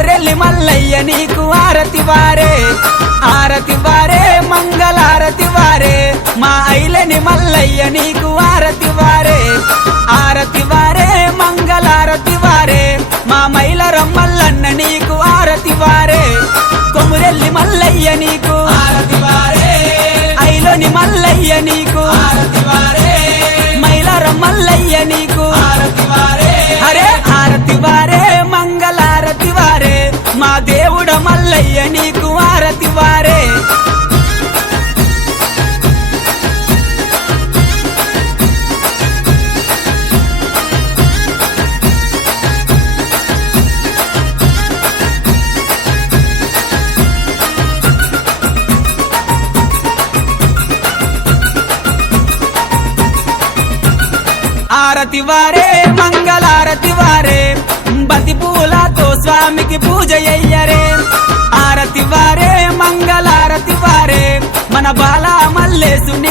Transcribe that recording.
కొమురెల్లి మల్లయ్య నీకు ఆరతి వారే, ఆరతి వారే మంగళారతి వారే, మా ఐలని మల్లయ్య నీకు ఆరతి వారే, ఆరతి వారే మంగళారతి వారే, మా మైలరం మల్లన్న నీకు ఆరతి వారే, కొమురెల్లి మల్లయ్య నీకు ఆరతి వారే, ఐలోని మల్లయ్య నీకు ఆరతి వారే, మైలరం మల్లయ్య నీకు ఆరతి వారే, అరే ఆరతి వారే మంగళారతి వారే, మా దేవుడ మల్లయ్య నీకు ఆరతి వారే. ఆరతి వారే మంగళారతి వారే, బంతి పూలతో స్వామికి పూజ అయ్యరే, ఆరతి వారే మంగళారతి వారే, మన బాల మల్లేశుని